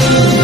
Thank you.